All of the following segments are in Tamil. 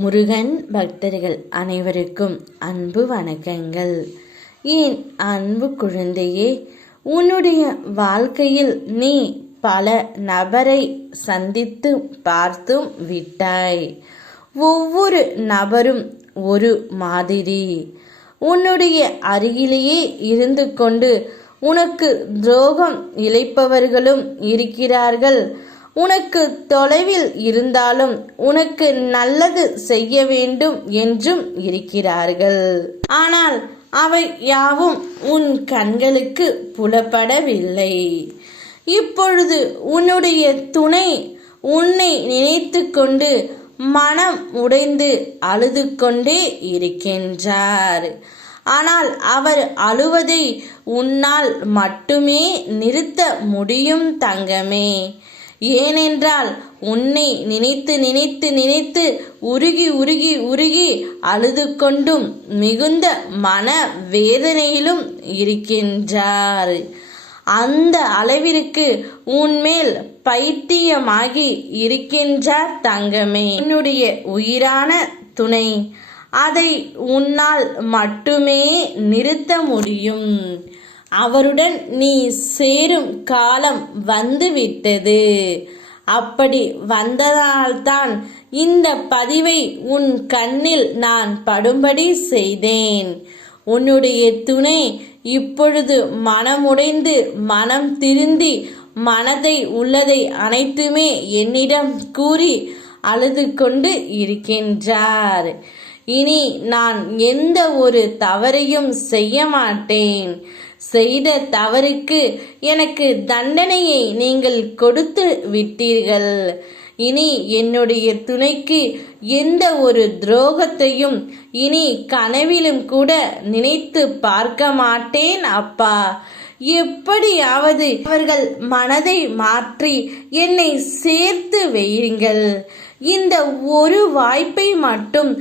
முருகன் பக்தர்கள் அனைவருக்கும் அன்பு வணக்கங்கள். என் அன்பு குழந்தையே, உன்னுடைய வாழ்க்கையில் நீ பல நபரை சந்தித்து பார்த்தும் விட்டாய். ஒவ்வொரு நபரும் ஒரு மாதிரி. உன்னுடைய அருகிலேயே இருந்து கொண்டு உனக்கு துரோகம் இழைப்பவர்களும் இருக்கிறார்கள். உனக்கு தொலைவில் இருந்தாலும் உனக்கு நல்லது செய்ய வேண்டும் என்றும் இருக்கிறார்கள். ஆனால் அவை யாவும் உன் கண்களுக்கு புலப்படவில்லை. இப்பொழுது உன்னுடைய துணை உன்னை நினைத்து கொண்டு மனம் உடைந்து அழுது கொண்டே இருக்கின்றார். ஆனால் அவர் அழுவதை உன்னால் மட்டுமே நிறுத்த முடியும் தங்கமே. ஏனென்றால் உன்னை நினைத்து நினைத்து நினைத்து உருகி உருகி உருகி அழுது கொண்டும் மிகுந்த மன வேதனையிலும் இருக்கின்றார். அந்த அளவிற்கு உன்மேல் பைத்தியமாகி இருக்கின்றார் தங்கமே. என்னுடைய உயிரான துணை, அதை உன்னால் மட்டுமே நிறுத்த முடியும். அவருடன் நீ சேரும் காலம் வந்துவிட்டது. அப்படி வந்ததால்தான் இந்த பதிவை உன் கண்ணில் நான் படும்படி செய்தேன். உன்னுடைய துணை இப்பொழுது மனமுடைந்து மனம் திருந்தி மனதை உள்ளதை அனைத்துமே என்னிடம் கூறி அழுது கொண்டு இருக்கின்றார். இனி நான் எந்த ஒரு தவறையும் செய்ய மாட்டேன். செய்த தவறுக்கு எனக்கு தண்டனையை நீங்கள் கொடுத்து விட்டீர்கள். இனி என்னுடைய துணைக்கு எந்த ஒரு துரோகத்தையும் இனி கனவிலும் கூட நினைத்து பார்க்க மாட்டேன் அப்பா. எப்படியாவது அவர்கள் மனதை மாற்றி என்னை சேர்த்து வையுங்கள். இந்த ஒரு வாய்ப்பை மட்டும்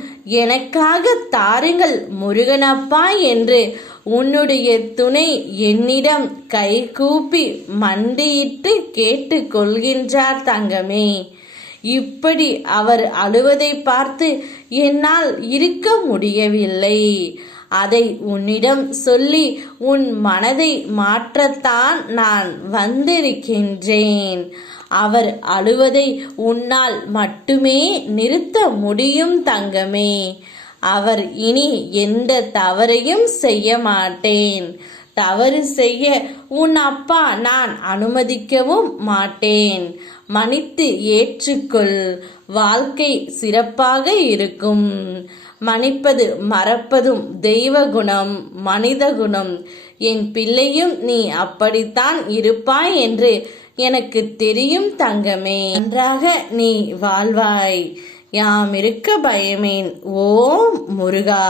எனக்காக தாருங்கள் முருகனப்பா என்று உன்னுடைய துணை என்னிடம் கை கூப்பி மண்டியிட்டு கேட்டு கொள்கின்றார் தங்கமே. இப்படி அவர் அழுவதை பார்த்து என்னால் இருக்க முடியவில்லை. அதை உன்னிடம் சொல்லி உன் மனதை மாற்றத்தான் நான் வந்திருக்கின்றேன். அவர் அழுவதை உன்னால் மட்டுமே நிறுத்த முடியும் தங்கமே. அவர் இனி எந்த தவறையும் செய்ய மாட்டேன். தவறு செய்ய உன் அப்பா நான் அனுமதிக்கவும் மாட்டேன். மன்னித்து ஏற்றுக்கொள். வாழ்க்கை சிறப்பாக இருக்கும். மன்னிப்பது மறப்பதும் தெய்வ குணம், மனித குணம். என் பிள்ளையும் நீ அப்படித்தான் இருப்பாய் என்று எனக்கு தெரியும் தங்கமே. நன்றாக நீ வாழ்வாய். யாம் இருக்க பயமேன். ஓம் முருகா.